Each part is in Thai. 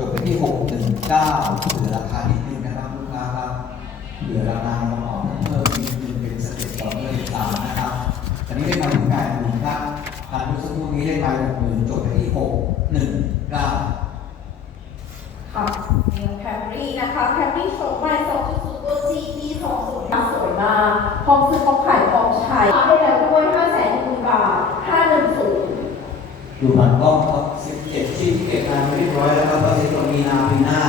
จบไปที่619เหลือราคานิดนึงนะครับลูกค้าครับเหลือราคาในกระเป๋าเพิ่มอีกนิดนึงเป็นสเต็ปต่อเนื่องอีกสามนะครับตอนนี้ได้มาถึงแปดหมื่นครับพันเมื่อสักครู่นี้ได้มาหกหมื่นจบไปที่หกหนึ่งเก้าค่ะนิวแคมรี่นะคะแคมรี่โฉมใหม่2.0ตัว GT 20สวยมากพร้อมซื้อพร้อมขายพร้อมใช้ให้แล้วด้วย5แสนหนึ่งบาท510ดูผ่านกล้องครับ17ที่เก็บงานไว้เรียบร้อยแล้วครับก็เซ็นตัวมีนาปีหน้า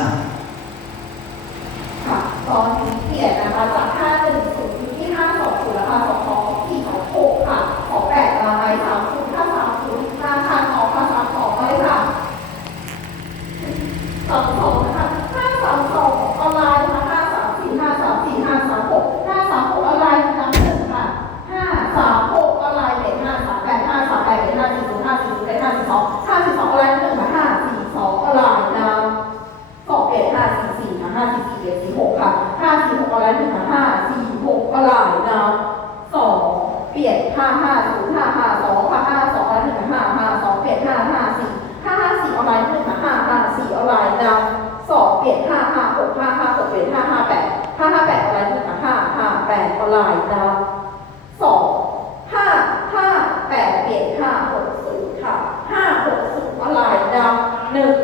ค่ะตอนนี้เปลี่ยนนะคะจาก510อยู่ที่520ราคา22ที่ของ6ค่ะของ8ราคา30ถ้า30ราคา2ค่ะ32ไปค่ะ22นะคะ532ออนไลน์นะคะ534 534 536 536ออนไลน์น้ำหนึ่งค่ะ536ออนไลน์เป็น538 538เป็น540 540เป็น52 52ออนไลน์น้ำหนึ่งค่ะ542ออนไลน์น้ำ สองเอ็ดห้าสี่สี่นะห้าสี่สี่เอ็ดสี่หกค่ะห้าสี่ นะห้าสี่หกอะไรนะสองเปลี่ยนห้าห้าศูนย์ห้าห้าสองห้าห้าสองแล้วหนึ่งห้าห้าสองเปลี่ยนห้าห้าสี่ห้าห้าสี่อะไรหนึ่งห้าห้าสี่อะไรนะสองเปลี่ยนห้าห้าหกห้าห้าหกเปลี่ยนห้าห้าแปดห้าห้าแปดอะไรหนึ่งห้าห้าแปดอะไรนะสองห้าห้าแปดเปลี่ยนห้าหกศูนย์ค่ะห้าหกศูนย์อะไรนะหนึ่ง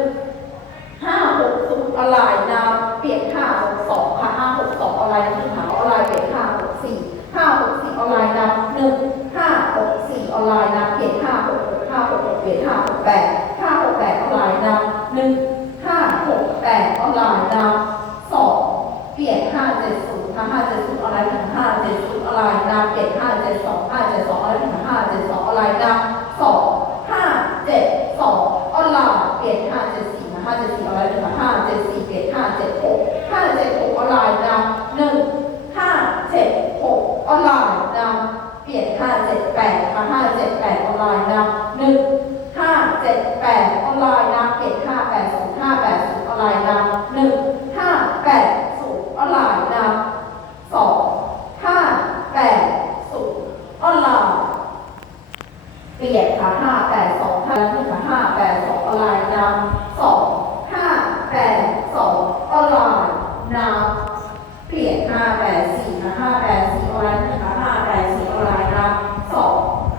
ห้าหกศูนย์อะไรนะเปลี่ยนห้าหกสองค่ะห้าหกสองอะไรหนึ่งหาอะไรเปลี่ยนห้าหกสี่ห้าหกสี่อะไรนะหนึ่งห้าหกสี่อะไรนะเปลี่ยนห้าหกหกห้าหกหกเปลี่ยนห้าหก แปดห้าหกแปดอะไรนะหนึ่งห้าหกแปดอะไรนะสองเปลี่ยนห้าเจ็ดศูนย์ค่ะห้าเจ็ดศูนย์อะไรหนึ่งห้าเจ็ดศูนย์อะไรนะเปลี่ยนห้าเจ็ดสองห้าเจ็ดสองอะไรหนึ่งห้าเจ็ดสองอะไรนะสองห้าเจ็ดสองออนไลน์เปลี่ยนห้าเจ็ดสี่นะห้าเจ็ดสี่อะไรหนึ่งห้าเจ็ดสี่เปลี่ยนห้าเจ็ดหกห้าเจ็ดหกออนไลน์นะหนึ่งห้าเจ็ดหกออนไลน์นะเปลี่ยนห้าเจ็ดแปดค่ะห้าเจ็ดแปดออนไลน์นะหนึ่งห้าเจ็ดแปดออนไลน์นะเปลี่ยนห้าแปดศูนย์ห้าแปดศูนย์ออนไลน์นะหนึ่งห้าแปดศูนย์ออนไลน์นะสองห้าแปดศูนย์ออนไลน์ เปลี่ยนค่ะห้าแปดสองห้าหนึ่งค่ะห้าแปดสองออนไลน์นำสองห้าแปดสองออนไลน์นำเปลี่ยนห้าแปดสี่ค่ะห้าแปดสี่ออนไลน์หนึ่งค่ะห้าแปดสี่ออนไลน์นำสอง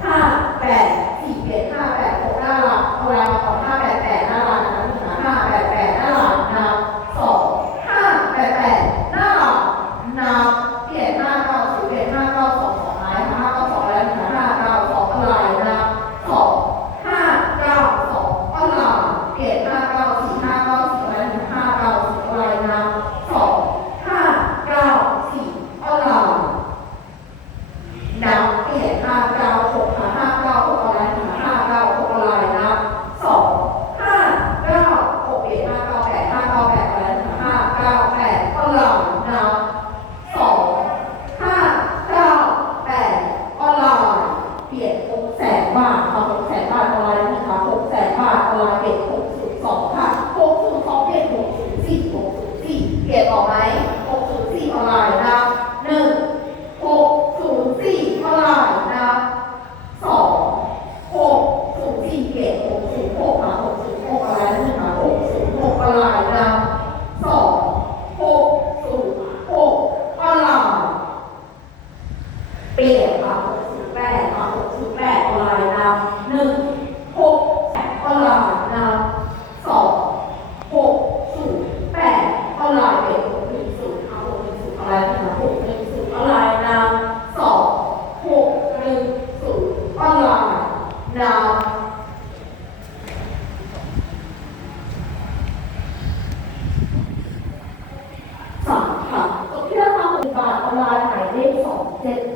ห้าแปดสี่เปลี่ยนห้าแปดหกหน้าหลักออนไลน์มาก่อนห้าแปดแปดหน้าหลักนะคะหนึ่งค่ะห้าแปดแปดหน้าหลักนำสองห้าแปดแปดหน้าหลักนำเปลี่ยนห้าเก้าสิบเปลี่ยนห้าเก้าสองสองไม้ค่ะห้าเก้าสองแล้วหนึ่งค่ะห้าเก้าสองออนไลน์นำ สองห้าเก้าสองออนไลน์เปลี่ยนห้าเก้าสี่ห้าเก้าสี่อะไรหนึ่งห้าเก้าสี่อะไรนะสองห้าเก้าสี่ออนไลน์นับเปลี่ยนห้าเก้าหกค่ะห้าเก้าหกอะไรหนึ่งห้าเก้าหกออนไลน์นะสองห้าเก้าหกเปลี่ยนห้าเก้าแปดห้าเก้าแปดอะไรหนึ่งห้าเก้าแปดออนไลน์นะสองห้าเก้าแปดออนไลน์ เปลี่ยนหก แสนบาทค่ะหกแสนบาทออนไลน์นะคะหกแสนบาทออนไลน์เปลี่ยนหกศูนย์สองค่ะหกศูนย์สองเปลี่ยนหกศูนย์สี่หกศูนย์สี่เปลี่ยนออกไหมหกศูนย์สี่ออนไลน์นะหนึ่งหกศูนย์สี่ออนไลน์นะสองหกศูนย์สี่เปลี่ยนหกศูนย์ that